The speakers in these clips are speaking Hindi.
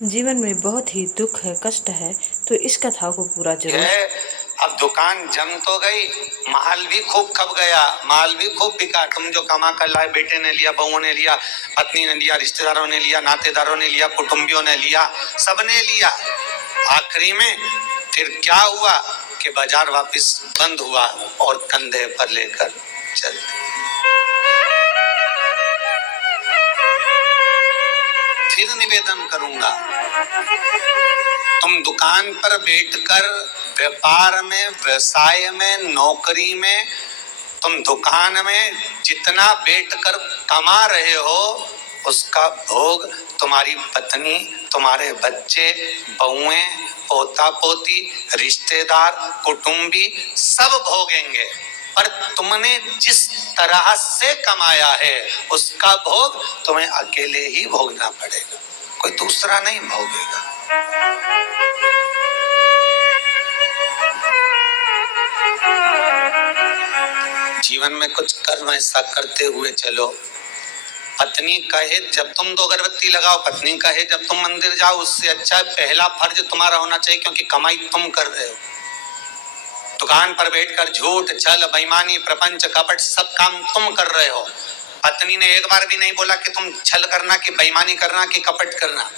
जीवन में बहुत ही दुख है, कष्ट है, तो इस कथा को पूरा जरूर। अब दुकान जम तो गई, माल भी खूब खप गया, माल भी खूब बिका। तुम जो कमा कर लाए, बेटे ने लिया, बहुओं ने लिया, पत्नी ने लिया, रिश्तेदारों ने लिया, नातेदारों ने लिया, कुटुंबियों ने लिया, सबने लिया। आखिरी में फिर क्या हुआ कि बाजार वापस बंद हुआ और कंधे पर लेकर चल। फिर निवेदन करूंगा, तुम दुकान पर बैठकर व्यापार में, व्यवसाय में, नौकरी में, तुम दुकान में जितना बैठकर कमा रहे हो उसका भोग तुम्हारी पत्नी, तुम्हारे बच्चे, बहुएं, पोता पोती, रिश्तेदार, कुटुंबी सब भोगेंगे। पर तुमने जिस तरह से कमाया है उसका भोग तुम्हें अकेले ही भोगना पड़ेगा, कोई दूसरा नहीं भोगेगा। जीवन में कुछ कर्म ऐसा करते हुए चलो। पत्नी कहे जब तुम दो अगरबत्ती लगाओ, पत्नी कहे जब तुम मंदिर जाओ, उससे अच्छा पहला फर्ज तुम्हारा होना चाहिए, क्योंकि कमाई तुम कर रहे हो। दुकान पर बैठकर झूठ, छल, बेईमानी, प्रपंच, कपट सब काम तुम कर रहे हो। पत्नी ने एक बार भी नहीं बोला कि तुम छल करना, कि बेईमानी करना, कि कपट करना।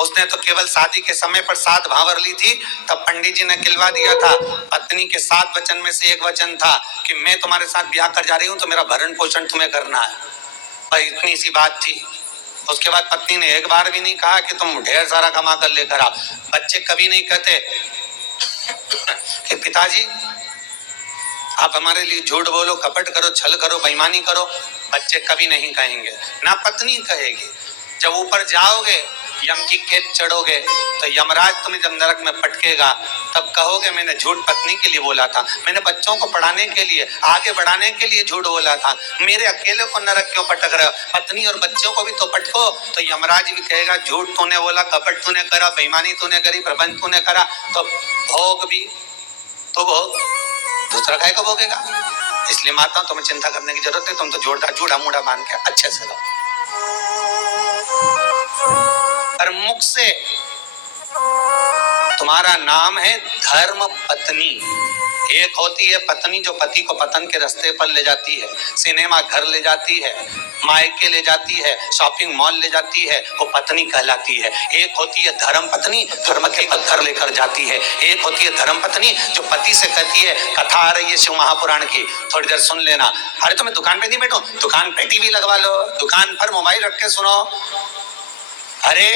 उसने तो केवल शादी के समय पर 7 भावर ली थी, तब पंडित जी ने खिलवा दिया था। पत्नी के 7 वचन में से एक वचन था कि मैं तुम्हारे साथ ब्याह कर जा रही हूँ तो मेरा भरण पोषण तुम्हें करना है, पर इतनी सी बात थी। उसके बाद पत्नी ने एक बार भी नहीं कहा कि तुम ढेर सारा कमा कर लेकर आओ। बच्चे कभी नहीं कहते कि पिताजी आप हमारे लिए झूठ बोलो, कपट करो, छल करो, बेईमानी करो। बच्चे कभी नहीं कहेंगे, ना पत्नी कहेगी। जब ऊपर जाओगे, यम की खेत चढ़ोगे, तो यमराज तुम्हें जब नरक में पटकेगा तब कहोगे मैंने झूठ पत्नी के लिए बोला था, मैंने बच्चों को पढ़ाने के लिए, आगे बढ़ाने के लिए झूठ बोला था, मेरे अकेले को नरक क्यों पटक रहे हो? पत्नी और बच्चों को भी तो पटको। तो यमराज भी कहेगा झूठ तूने बोला, कपट तूने करा, बेईमानी तूने करी, प्रपंच तूने करा, तो भोग भी तो भोग दूसरा काय का भोगेगा। इसलिए माता तुम्हें चिंता करने की जरूरत है, तुम तो जोरदार जूड़ा मूड़ा बांध के अच्छे से रहो। पर मुख से तुम्हारा नाम है धर्म पत्नी। एक होती है पत्नी जो पति को पतन के रास्ते पर ले जाती है, सिनेमा घर ले जाती है, मायके ले जाती है, शॉपिंग मॉल ले जाती है, वो पत्नी कहलाती है। एक होती है धर्म पत्नी, धर्म के पत्थर लेकर जाती है। एक होती है धर्म पत्नी जो पति से कहती है, कथा आ रही है शिव महापुराण की, थोड़ी देर सुन लेना। अरे तुम्हें दुकान पे नहीं बैठो, दुकान पे टीवी लगवा लो, दुकान पर मोबाइल रख के सुनो। अरे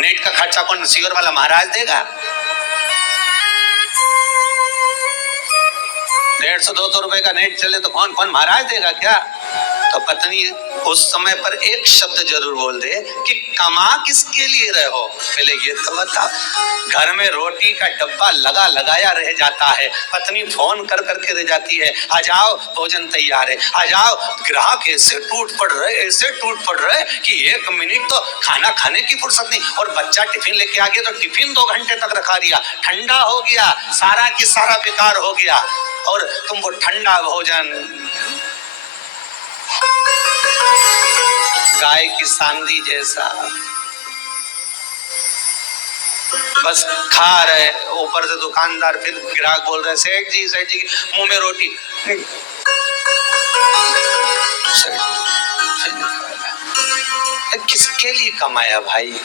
नेट का खर्चा कौन सीवर वाला महाराज देगा? 150-200 रुपए का नेट चले तो कौन कौन महाराज देगा क्या? तो पत्नी उस समय पर एक शब्द जरूर बोल दे कि कमा किसके लिए रहे हो, पहले ये तो बता। घर में रोटी का डब्बा लगा लगाया रह जाता है, पत्नी फोन कर करके रह जाती है, आ जाओ भोजन तैयार है, आ जाओ। ग्राहक ऐसे टूट पड़ रहे कि 1 मिनट तो खाना खाने की फुर्सत नहीं। और बच्चा टिफिन लेके आ गया तो टिफिन 2 घंटे तक रखा दिया, ठंडा हो गया, सारा की सारा बेकार हो गया। और तुम वो ठंडा भोजन गाय की सांदी जैसा बस खा रहे, ऊपर से दुकानदार फिर ग्राहक बोल रहे सेठ जी मुंह में रोटी। किसके लिए कमाया भाई?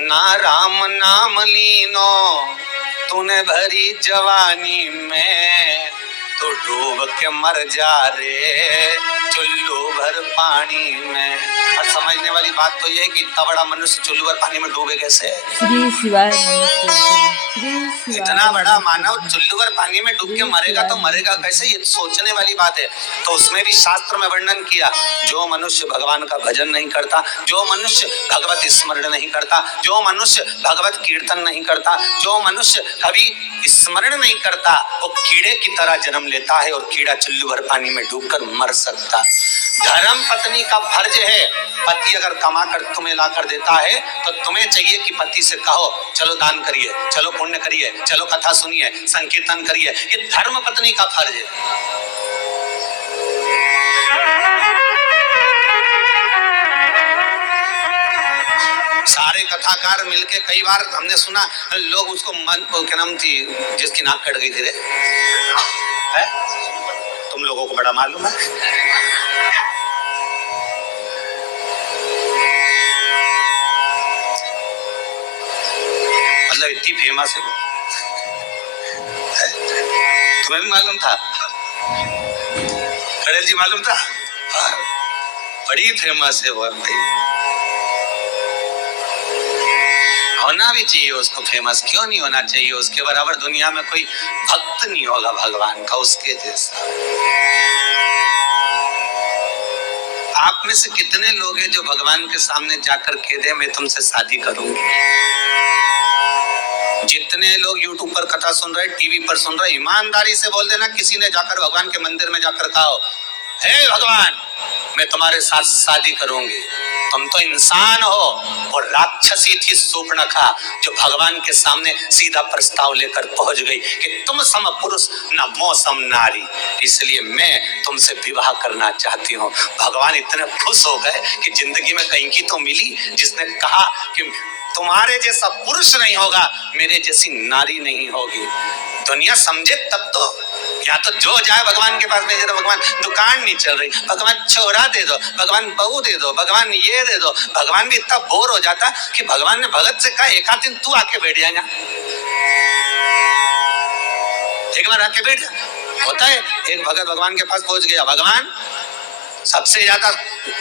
ना राम नाम लीनो तूने भरी जवानी में, तो डूब के मर जा रे चुल्लू भर पानी में। और समझने वाली बात तो ये है कि इतना बड़ा मनुष्य चुल्लू भर पानी में डूबे कैसे? श्री शिवाय। इतना बड़ा मानव चुल्लू भर पानी में डूब के मरेगा तो मरेगा कैसे? ये सोचने वाली बात है। तो उसमें भी शास्त्र में वर्णन किया, जो मनुष्य भगवान का भजन नहीं करता, जो मनुष्य भगवत स्मरण नहीं करता, जो मनुष्य भगवत कीर्तन नहीं करता, जो मनुष्य कभी स्मरण नहीं करता, वो कीड़े की तरह जन्म लेता है और कीड़ा चुल्लू भर पानी में डूबकर मर सकता। धर्म पत्नी का फर्ज है, पति अगर कमा कर तुम्हें ला कर देता है तो तुम्हें चाहिए कि पति से कहो चलो दान करिए, चलो पुण्य करिए, चलो कथा सुनिए, संकीर्तन करिए। ये धर्म पत्नी का फर्ज है। कथाकार मिलके कई बार हमने सुना लोग उसको वो क्या नाम थी जिसकी नाक कट गई थी रे, है? तुम लोगों को बड़ा मालूम है। मतलब इतनी फेमस है, तुम्हें भी मालूम था? खड़ेल जी मालूम था? बड़ी फेमस है वो भाई, होना भी चाहिए उसको फेमस, क्यों नहीं होना चाहिए? उसके बराबर दुनिया में कोई भक्त नहीं होगा भगवान का उसके जैसा। आप में से कितने लोग हैं जो भगवान के सामने जाकर कह दे मैं तुमसे शादी करूंगी? जितने लोग यूट्यूब पर कथा सुन रहे, टीवी पर सुन रहे, ईमानदारी से बोल देना किसी ने जाकर भगवान के मंदिर में जाकर कहा हे भगवान मैं तुम्हारे साथ शादी करूंगी। तुम तो इंसान हो और राक्षसी थी शूर्पणखा जो भगवान के सामने सीधा प्रस्ताव लेकर पहुंच गई कि तुम सम पुरुष न मौसम नारी, इसलिए मैं तुमसे विवाह करना चाहती हूँ। भगवान इतने खुश हो गए कि जिंदगी में कहीं की तो मिली जिसने कहा कि तुम्हारे जैसा पुरुष नहीं होगा, मेरे जैसी नारी नहीं होगी। दुनिया समझे तब तो, या तो जो जाए भगवान के पास में, भगवान दुकान नहीं चल रही, भगवान छोरा दे दो, भगवान बहू दे दो, भगवान ये दे दो। भगवान भी इतना बोर हो जाता कि भगवान ने भगत से कहा एक आध दिन तू आके बैठ जाएगा, एक बार आके बैठ जा। होता है एक भगत भगवान के पास पहुंच गया, भगवान सबसे ज्यादा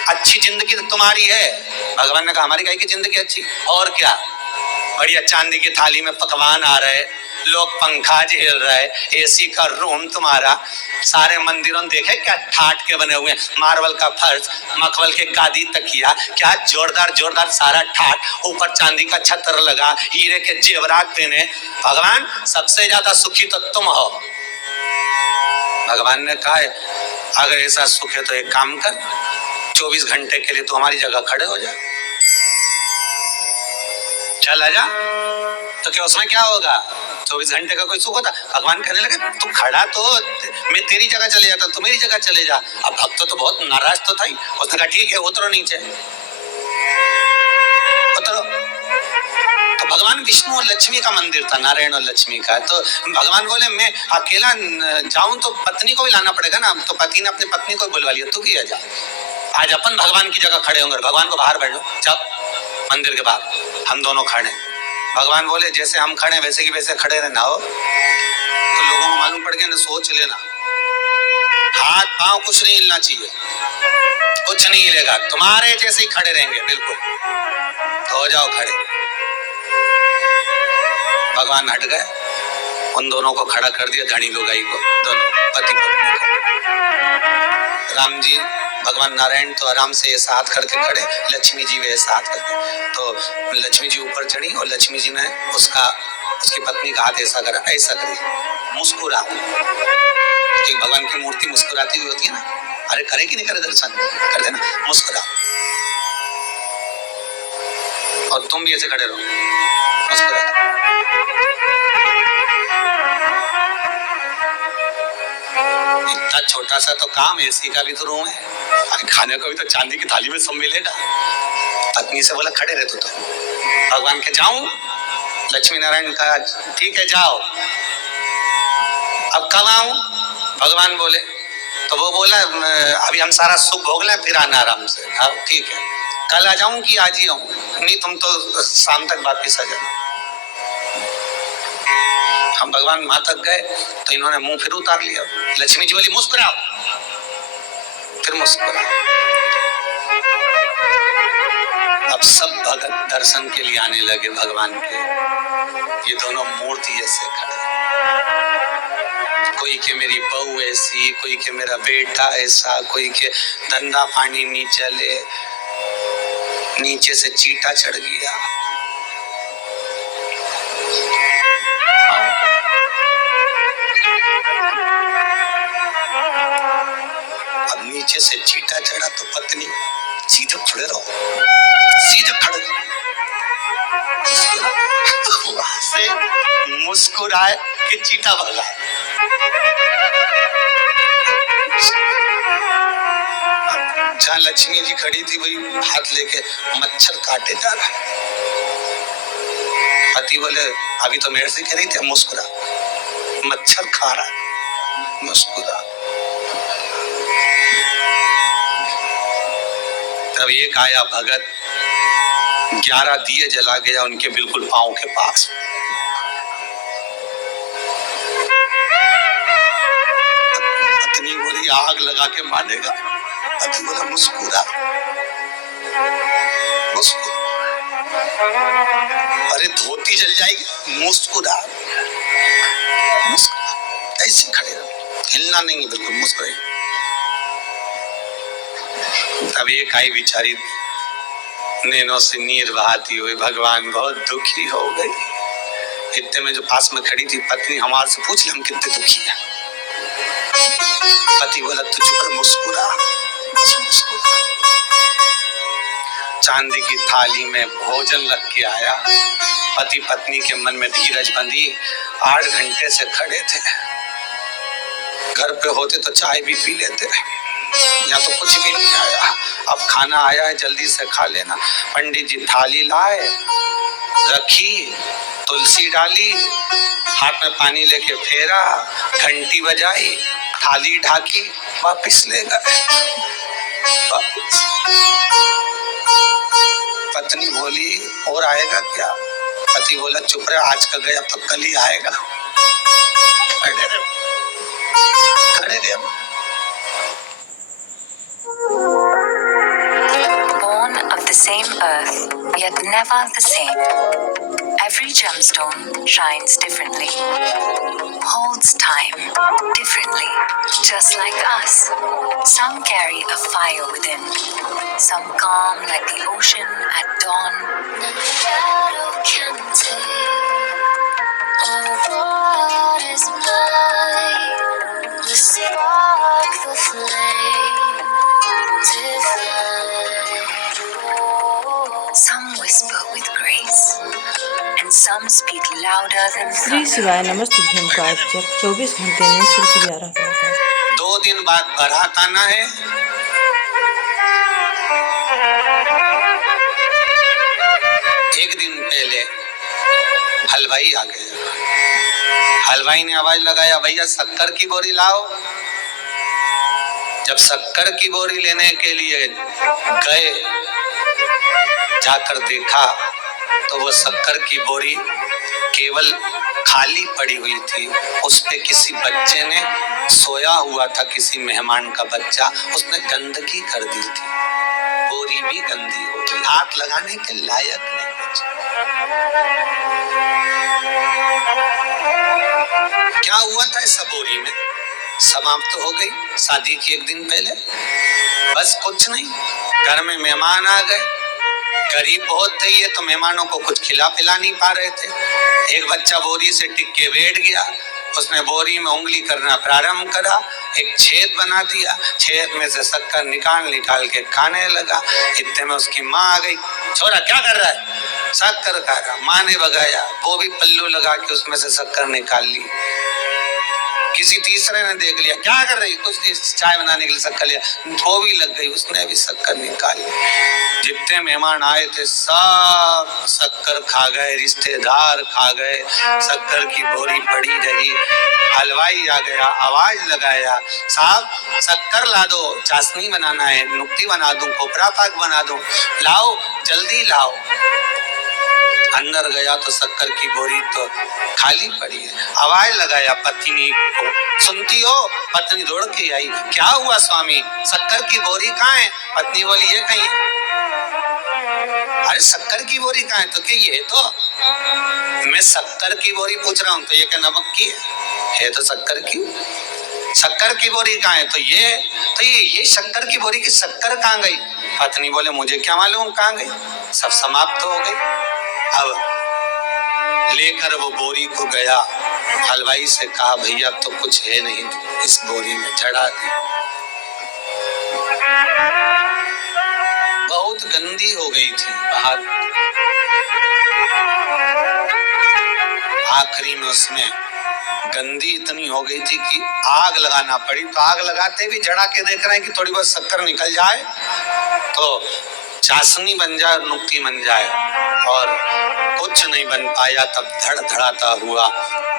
अच्छी जिंदगी तो तुम्हारी है। भगवान ने कहा हमारी काहे की जिंदगी अच्छी, और क्या, बढ़िया चांदी की थाली में पकवान आ रहे, लोग पंखा झेल रहे, एसी का रूम तुम्हारा, सारे मंदिरों देखे क्या ठाट के बने हुए, मार्बल का फर्श, मखमल के गादी तकिया, क्या जोरदार जोरदार सारा ठाट, ऊपर चांदी का छत्र लगा, हीरे के जेवरात पहने। भगवान सबसे ज्यादा सुखी तो तुम हो। भगवान ने कहा अगर ऐसा सुख है तो एक काम कर, 24 घंटे के लिए तू हमारी जगह खड़े हो जा, चल आजा। तो क्या उसमें क्या होगा, 24 घंटे का कोई सुख होता? भगवान कहने लगे तू खड़ा तो मैं तेरी जगह चले जाता, तू मेरी जगह चले जा। अब भक्त तो बहुत नाराज तो था ही, उसने कहा ठीक है उतरो नीचे, उतरो। तो भगवान विष्णु और लक्ष्मी का मंदिर था, नारायण और लक्ष्मी का। तो भगवान बोले मैं अकेला जाऊं तो पत्नी को भी लाना पड़ेगा ना, तो पति ने अपनी पत्नी को बुलवा लिया, तू किया जा, आज अपन भगवान की जगह खड़े होंगे, भगवान को बाहर बैठो, चल मंदिर के बाहर हम दोनों खड़े। भगवान बोले जैसे हम खड़े वैसे की वैसे खड़े रहना हो। तो लोगों को मालूम पड़ गया ना, सोच लेना, हाथ पांव कुछ नहीं हिलना चाहिए, कुछ नहीं हिलेगा, तुम्हारे जैसे ही खड़े रहेंगे बिल्कुल। तो हो जाओ खड़े। भगवान हट गए, उन दोनों को खड़ा कर दिया, धनी लुगाई को, दोनों पति पत्नी को। राम जी भगवान नारायण तो आराम से ऐसा हाथ करके खड़े, लक्ष्मी जी वैसा हाथ करके। तो लक्ष्मी जी ऊपर चढ़ी और लक्ष्मी जी ने उसकी पत्नी का हाथ ऐसा करा, ऐसा करी, मुस्कुरा। तो भगवान की मूर्ति मुस्कुराती हुई होती है ना, अरे करे कि नहीं करे दर्शन, कर देना, मुस्कुरा। और तुम भी ऐसे खड़े रहो, मुस्कुरा। इतना छोटा सा तो काम, एसी का भी तो रूम है, खाने को भी तो चांदी की थाली में सब मिलेगा। पत्नी से बोला खड़े रहे तो भगवान के जाऊं? लक्ष्मी नारायण कहा ठीक है जाओ। अब कब आऊं? भगवान बोले, तो वो बोला अभी हम सारा सुख भोग लें फिर आना आराम से। हाँ ठीक है, कल आ जाऊं कि आज ही आऊं? नहीं तुम तो शाम तक वापिस आ जाना। हम भगवान वहां तक गए तो इन्होंने मुंह फिर उतार लिया। लक्ष्मी जी बोली मुस्कुराओ, फिर मुस्कुराओ। अब सब भगत दर्शन के लिए आने लगे भगवान के। ये दोनों मूर्ति ऐसे खड़े, कोई के मेरी बहू ऐसी, कोई के मेरा बेटा ऐसा, कोई के धंधा पानी नहीं चले, नीचे से चीटा चढ़ गया। अब नीचे से चीटा चढ़ा तो पत्नी सीधे खड़े रहो, सीधे खड़े से मुस्कुराए कि चीटा भगा। जहाँ लक्ष्मी जी खड़ी थी वही हाथ लेके मच्छर काटे जा रहा है। पति बोले अभी तो मेरे से कह रही थी, मुस्कुरा, मच्छर खा रहा, मुस्कुरा। तब एक आया भगत, 11 दिए जला गया उनके बिल्कुल पांव के पास। पत्नी बोली आग लगा के मारेगा, पति बोला मुस्कुरा, मुस्कुरा। अरे धोती जल जाएगी, मुस्कुरा, मुस्कुरा। ऐसे खड़े रहो, हिलना नहीं, बिल्कुल मुस्कुराए। तब एक आई बेचारी नैनों से नीर बहाती हुई, भगवान बहुत दुखी हो गई। इतने में जो पास में खड़ी थी पत्नी, हमारे से पूछ ले हम कितने दुखी है। पति बोला तू चुप कर, मुस्कुरा, मुस्कुरा। चांदी की थाली में भोजन रख के आया। पति पत्नी के मन में धीरज बंधी। 8 घंटे से खड़े थे। घर पे होते तो चाय भी पी लेते, यहाँ तो कुछ भी नहीं आया। अब खाना आया है, जल्दी से खा लेना। पंडित जी थाली लाए, रखी, तुलसी डाली, हाथ में पानी लेके फेरा, घंटी बजाई, थाली ढाकी, वापिस ले गए। पत्नी बोली और आएगा क्या? पति बोला चुप रहे, आज का गया तो कल ही आएगा। Born of the same earth, yet never the same. Every gemstone shines differently, holds time differently, just like us. Some carry a fire within, some calm like the ocean at dawn. No shadow can take or what is mine. The spark, the flame, divine. Some whisper with grace, and some speak louder than Shri शिवाय नमस्तुभ्यं का जप 24 घंटे में सिर्फ 11 करता है। 2 दिन बाद बारात आना है। एक दिन पहले हलवाई आ गया। हलवाई ने आवाज लगाया भैया शक्कर की बोरी लाओ। जब शक्कर की बोरी लेने के लिए गए, जाकर देखा तो वो शक्कर की बोरी केवल खाली पड़ी हुई थी। उस पे किसी बच्चे ने सोया हुआ था, किसी मेहमान का बच्चा, उसने गंदगी कर दी थी। बोरी भी गंदी हो गई, हाथ लगाने के लायक नहीं बची। क्या हुआ था इस बोरी में? समाप्त हो गई शादी की 1 दिन पहले। बस कुछ नहीं, घर में मेहमान आ गए। गरीब बहुत थे ये, तो मेहमानों को कुछ खिला पिला नहीं पा रहे थे। एक बच्चा बोरी से टिक के बैठ गया, उसने बोरी में उंगली करना प्रारंभ करा, एक छेद बना दिया, छेद में से शक्कर निकाल के खाने लगा। इतने में उसकी माँ आ गई, छोरा क्या कर रहा है? शक्कर खा रहा। माँ ने भगाया, वो भी पल्लू लगा के उसमें से शक्कर निकाल ली। किसी तीसरे ने देख लिया, क्या कर रही? कुछ नहीं, चाय बनाने के लिए शक्कर लिया, वो भी लग गई, उसने भी शक्कर निकाल ली। जितने मेहमान आए थे सब शक्कर खा गए, रिश्तेदार खा गए, शक्कर की बोरी पड़ी रही। हलवाई आ गया, आवाज लगाया, साहब शक्कर ला दो, चाशनी बनाना है, नुक्ती बना दूं, कोपरा पाक बना दूं, लाओ जल्दी लाओ। अंदर गया तो शक्कर की बोरी तो खाली पड़ी है। आवाज लगाया पत्नी को, सुनती हो? पत्नी दौड़ के आई, क्या हुआ स्वामी, शक्कर की बोरी कहाँ है? पत्नी बोली ये कहीं। अरे शक्कर की बोरी कहाँ है? तो क्या ये तो मैं शक्कर की बोरी पूछ रहा हूँ, तो ये क्या नमक की है? तो शक्कर की। शक्कर की बोरी कहाँ है? तो ये शक्कर की बोरी की शक्कर कहाँ गई? पत्नी बोले मुझे क्या मालूम कहाँ गई, सब समाप्त हो गई। अब लेकर वो बोरी को गया, हलवाई से कहा भैया तो कुछ है नहीं इस बोरी में, चढ़ा दी। बहुत गंदी हो गई थी बाहर। आखिरी में उसमें गंदी इतनी हो गई थी कि आग लगाना पड़ी। तो आग लगाते भी जड़ा के देख रहे हैं कि थोड़ी बहुत शक्कर निकल जाए तो चाशनी बन जाए और नुक्ती बन जाए। और कुछ नहीं बन पाया। तब धड़धड़ाता हुआ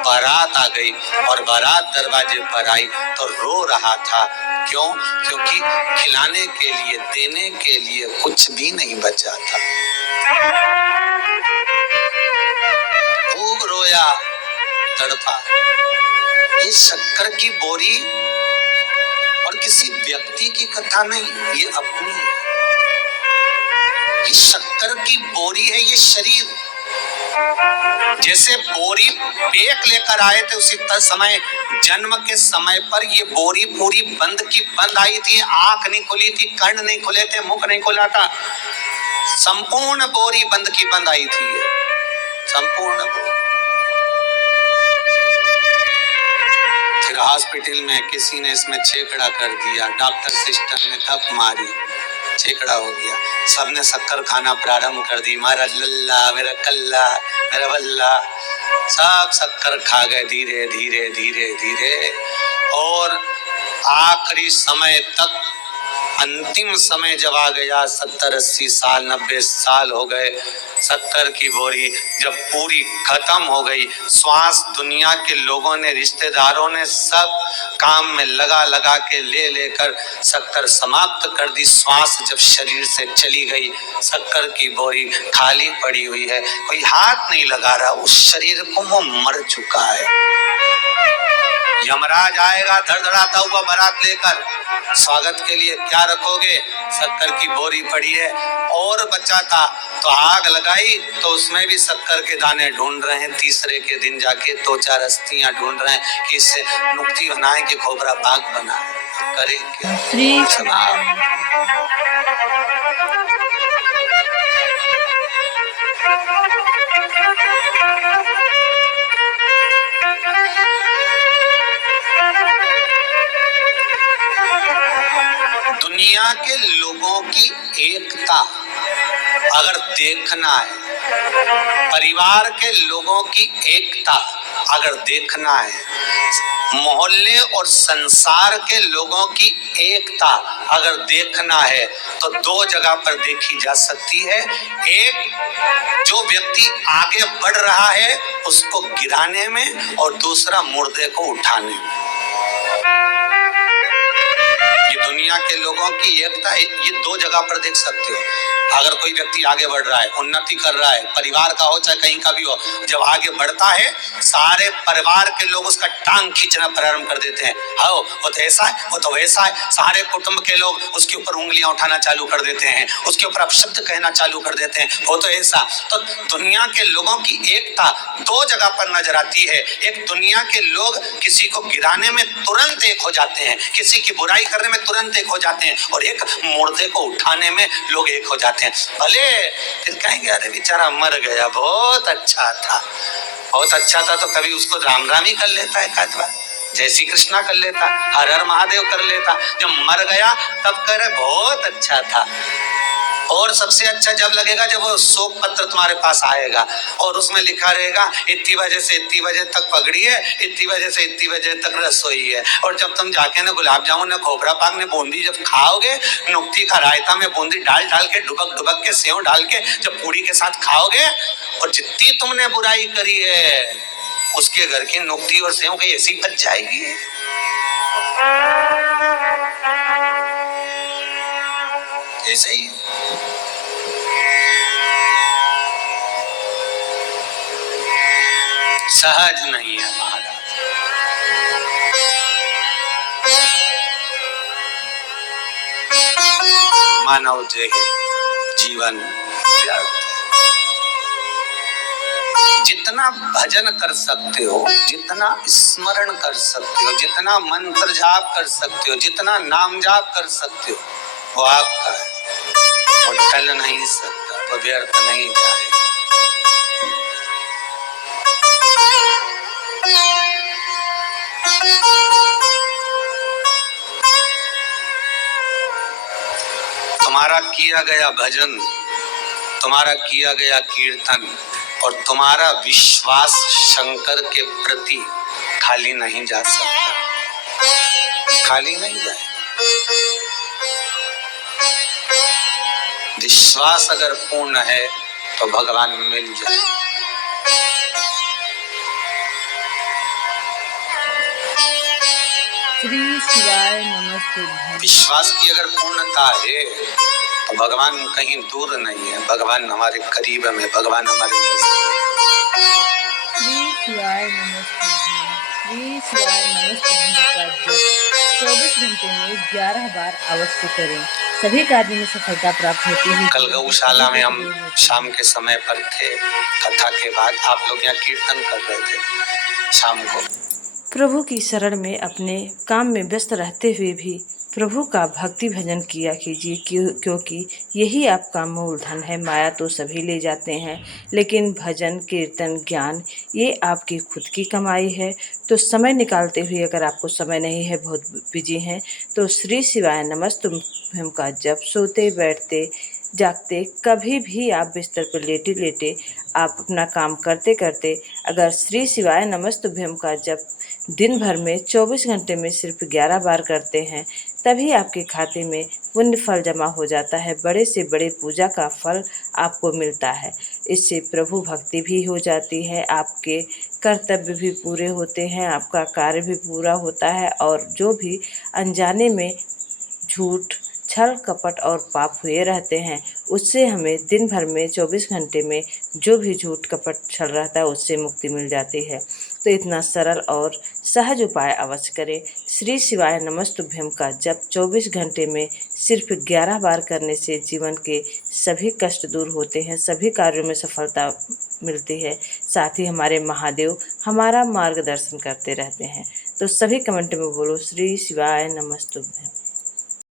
बारात आ गई और बारात दरवाजे पर आई तो रो रहा था। क्यों? क्योंकि खिलाने के लिए, देने के लिए कुछ भी नहीं बचा था। खूब रोया, तड़पा। ये शक्कर की बोरी और किसी व्यक्ति की कथा नहीं, ये अपनी है। ये शक्कर की बोरी है, ये शरीर। जैसे बोरी पेक लेकर आए थे उसी समय जन्म के समय पर ये बोरी पूरी बंद की बंद आई थी। आंख नहीं खुली थी, कर्ण नहीं खुले थे, मुख नहीं खुला था। संपूर्ण बोरी बंद की बंद आई थी, संपूर्ण बोरी। फिर हॉस्पिटल में किसी ने इसमें छेकड़ा कर दिया, डॉक्टर सिस्टर ने थप मारी, छेकड़ा हो गया। सबने शक्कर खाना प्रारंभ कर दी। मेरा लल्ला, मेरा कल्ला, मेरा बल्ला, सब शक्कर खा गए धीरे धीरे धीरे धीरे। और आखिरी समय तक, अंतिम समय जब आ गया, 70-80 साल, 90 साल हो गए, शक्कर की बोरी जब पूरी खत्म हो गई, श्वास दुनिया के लोगों ने, रिश्तेदारों ने सब काम में लगा लगा के ले लेकर शक्कर समाप्त कर दी। श्वास जब शरीर से चली गई, शक्कर की बोरी खाली पड़ी हुई है, कोई हाथ नहीं लगा रहा उस शरीर को, वो मर चुका है। यमराज आएगा धड़धड़ाता हुआ बारात लेकर, स्वागत के लिए क्या रखोगे? शक्कर की बोरी पड़ी है। और बचा था तो आग लगाई तो उसमें भी शक्कर के दाने ढूंढ रहे हैं। तीसरे के दिन जाके 2-4 अस्थियां ढूंढ रहे हैं कि इससे मुक्ति बनाए कि खोपरा पाक बनाए। करें क्या? दुनिया के लोगों की एकता अगर देखना है, परिवार के लोगों की एकता अगर देखना है, मोहल्ले और संसार के लोगों की एकता अगर देखना है तो 2 जगह पर देखी जा सकती है। एक, जो व्यक्ति आगे बढ़ रहा है उसको गिराने में, और दूसरा मुर्दे को उठाने में। ये दुनिया के लोगों की एकता, ये 2 जगह पर देख सकते हो। अगर कोई व्यक्ति आगे बढ़ रहा है, उन्नति कर रहा है, परिवार का हो चाहे कहीं का भी हो, जब आगे बढ़ता है सारे परिवार के लोग उसका टांग खींचना प्रारंभ कर देते हैं। हाँ, वो तो ऐसा है, वो तो वैसा है। सारे कुटुंब के लोग उसके ऊपर उंगलियां उठाना चालू कर देते हैं, उसके ऊपर अपशब्द कहना चालू कर देते हैं, वो तो ऐसा। तो दुनिया के लोगों की एकता 2 जगह पर नजर आती है। एक, दुनिया के लोग किसी को गिराने में तुरंत एक हो जाते हैं, किसी की बुराई करने में तुरंत एक हो जाते हैं, और एक, मुर्दे को उठाने में लोग एक हो जाते हैं। भले फिर कहेंगे अरे बेचारा मर गया, बहुत अच्छा था, बहुत अच्छा था, तो कभी उसको राम राम ही कर लेता है, एकाध बार जय श्री कृष्णा कर लेता, हर हर महादेव कर लेता। जब मर गया तब कह रहे बहुत अच्छा था। और सबसे अच्छा जब लगेगा जब वो शोक पत्र तुम्हारे पास आएगा और उसमें लिखा रहेगा इतनी बजे से इतनी बजे तक पगड़ी है, इतनी बजे से इतनी बजे तक रसोई है। और जब तुम जाके ना गुलाब जामुन, ना खोपरा पाक, ने बूंदी जब खाओगे, नुक्ती का रायता में बूंदी डाल के, डुबक डुबक के, सेव डाल के जब पूरी के साथ खाओगे, और जितनी तुमने बुराई करी है उसके घर की नुक्ती और सेव कहीं ऐसी बच जाएगी। ऐसे ही सहज नहीं है महाराज। मानव जीवन व्यर्थ। जितना भजन कर सकते हो, जितना स्मरण कर सकते हो, जितना मंत्र जाप कर सकते हो, जितना नाम जाप कर सकते हो, वो आपका है, वो टल नहीं सकता, वो व्यर्थ नहीं जाए। तुम्हारा किया गया भजन, तुम्हारा किया गया कीर्तन और तुम्हारा विश्वास शंकर के प्रति खाली नहीं जा सकता, खाली नहीं जाए। विश्वास अगर पूर्ण है तो भगवान मिल जाए। श्री शिवाय नमस्तुभ्यं। विश्वास की अगर पूर्णता है तो भगवान कहीं दूर नहीं है, भगवान हमारे करीब में, भगवान हमारे श्री शिवाय नमस्तुभ्यं। श्री शिवाय नमस्तुभ्यं का जप 24 घंटे में 11 बार अवश्य करें। सभी कार्यों में सफलता प्राप्त होती है। कल गौशाला में हम शाम के समय पर थे, कथा के बाद आप लोग यहाँ कीर्तन कर रहे थे शाम को। प्रभु की शरण में अपने काम में व्यस्त रहते हुए भी प्रभु का भक्ति भजन किया कीजिए, क्योंकि यही आपका मूल धन है। माया तो सभी ले जाते हैं, लेकिन भजन कीर्तन ज्ञान ये आपकी खुद की कमाई है। तो समय निकालते हुए, अगर आपको समय नहीं है, बहुत बिजी हैं, तो श्री शिवाय नमस्तुभ्यं का जप सोते बैठते जागते कभी भी आप बिस्तर पर लेटे लेटे आप अपना काम करते करते अगर श्री शिवाय नमस्तुभ्यं का जप दिन भर में 24 घंटे में सिर्फ 11 बार करते हैं, तभी आपके खाते में पुण्य फल जमा हो जाता है। बड़े से बड़े पूजा का फल आपको मिलता है। इससे प्रभु भक्ति भी हो जाती है, आपके कर्तव्य भी पूरे होते हैं, आपका कार्य भी पूरा होता है, और जो भी अनजाने में झूठ छल कपट और पाप हुए रहते हैं, उससे हमें दिन भर में 24 घंटे में जो भी झूठ कपट छल रहता है उससे मुक्ति मिल जाती है। तो इतना सरल और सहज उपाय अवश्य करें। श्री शिवाय नमस्तुभ्यं का जप 24 घंटे में सिर्फ 11 बार करने से जीवन के सभी कष्ट दूर होते हैं, सभी कार्यों में सफलता मिलती है। साथ ही हमारे महादेव हमारा मार्गदर्शन करते रहते हैं। तो सभी कमेंट में बोलो श्री शिवाय नमस्तुभ्यं।